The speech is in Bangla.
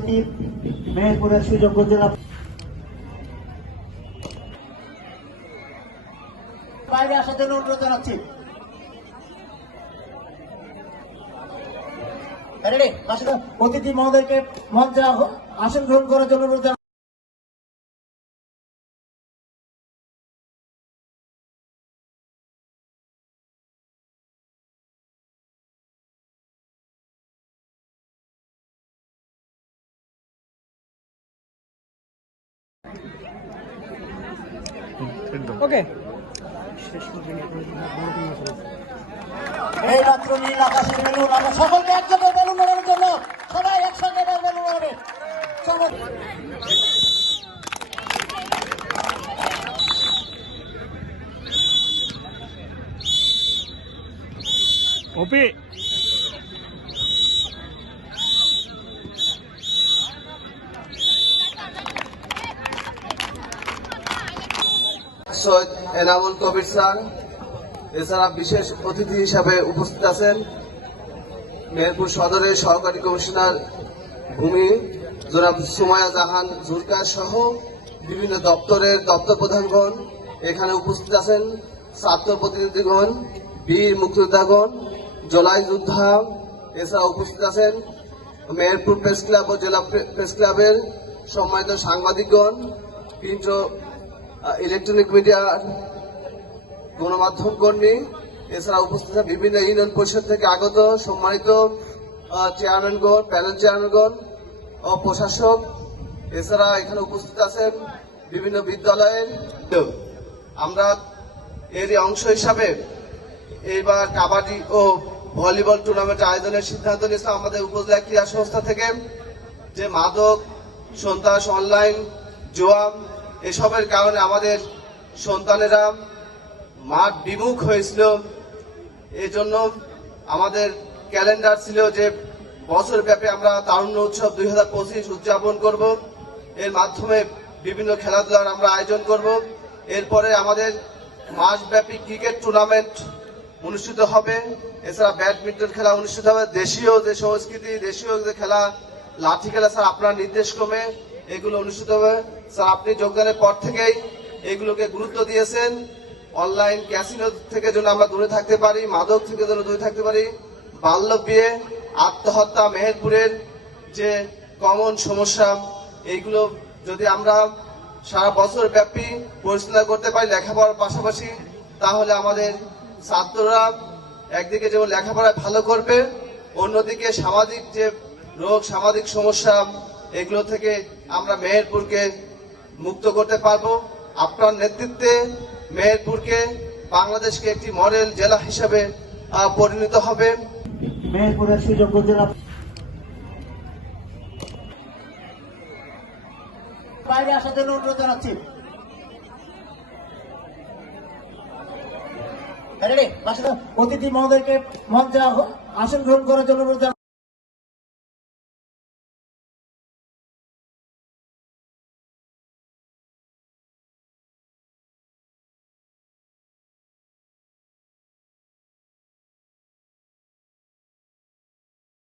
অতিথি মেহেরপুরের সুযোগ্য জেলা বাইরে আসার জন্য অনুরোধ জানাচ্ছি। অতিথি মহোদয়কে মঞ্চে আসন গ্রহণ করার জন্য অনুরোধ জানাচ্ছি। ওকে এই মাত্র নীল আকাশের বেলুন, আমরা সকলকে একসাথে বেলুন ওড়ানোর জন্য সবাই একসঙ্গে বেলুন ওড়াবে। ওপি সৈয়দ এনামুল কবির স্যার, এছাড়া বিশেষ অতিথি হিসাবে উপস্থিত আছেন মেহেরপুর সদরের সহকারী কমিশনার ভূমি জনাব সুমায়া জাহান জুরকার সহ বিভিন্ন দপ্তরের দপ্তর প্রধানগণ এখানে উপস্থিত আছেন, ছাত্র প্রতিনিধিগণ, বীর মুক্তিযোদ্ধাগণ, জুলাই যোদ্ধা, এছাড়া উপস্থিত আছেন মেহেরপুর প্রেস ক্লাব ও জেলা প্রেস ক্লাবের সম্মানিত সাংবাদিকগণ, প্রিন্ট ও ইলেকট্রনিক মিডিয়ার গণমাধ্যম কর্মী, এছাড়া উপস্থিত বিভিন্ন ইউনিয়ন পরিষদ থেকে আগত সম্মানিত চেয়ারম্যানগণ, প্যানেল চেয়ারম্যানগণ ও প্রশাসক, এছাড়া এখানে উপস্থিত আছেন বিভিন্ন বিদ্যালয়ের। আমরা এরই অংশ হিসাবে এইবার কাবাডি ও ভলিবল টুর্নামেন্ট আয়োজনের সিদ্ধান্ত নিয়েছিলাম আমাদের উপজেলা ক্রীড়া সংস্থা থেকে। যে মাদক, সন্ত্রাস, অনলাইন, জুয়া এসবের কারণে আমাদের সন্তানেরা মাঠ বিমুখ হয়েছিল। এই জন্য আমাদের ক্যালেন্ডার ছিল যে বছর ব্যাপী আমরা তারুণ্য উৎসব 2025 উদযাপন করব, এর মাধ্যমে বিভিন্ন খেলাধুলার আমরা আয়োজন করব। এরপরে আমাদের মাসব্যাপী ক্রিকেট টুর্নামেন্ট অনুষ্ঠিত হবে, এছাড়া ব্যাডমিন্টন খেলা অনুষ্ঠিত হবে। দেশীয় যে সংস্কৃতি, দেশীয় যে খেলা, লাঠি খেলা স্যার আপনার নির্দেশক্রমে এগুলো অনুষ্ঠিত হবে। স্যার আপনি যোগদানের পর থেকেই এগুলোকে গুরুত্ব দিয়েছেন। অনলাইন ক্যাসিনো থেকে যেন আমরা দূরে থাকতে পারি, মাদক থেকে যেন দূরে থাকতে পারি, বাল্য বিয়ে, আত্মহত্যা, মেহেরপুরের যে কমন সমস্যা, এইগুলো যদি আমরা সারা বছর ব্যাপী পরিচালনা করতে পারি লেখাপড়ার পাশাপাশি, তাহলে আমাদের ছাত্ররা একদিকে যেমন লেখাপড়ায় ভালো করবে, অন্যদিকে সামাজিক যে রোগ, সামাজিক সমস্যা, এগুলো থেকে আমরা মেহেরপুরকে মুক্ত করতে পারবো। আপনার নেতৃত্বে মেহেরপুরকে বাংলাদেশকে একটি মডেল জেলা হিসেবে পরিণত হবে। মেহেরপুরের সুযোগ্য জেলা বাইরে আসার জন্য অনুরোধ জানাচ্ছি। অতিথি মহোদয়কে মঞ্চে আসন গ্রহণ করার জন্য অনুরোধ জানাচ্ছি।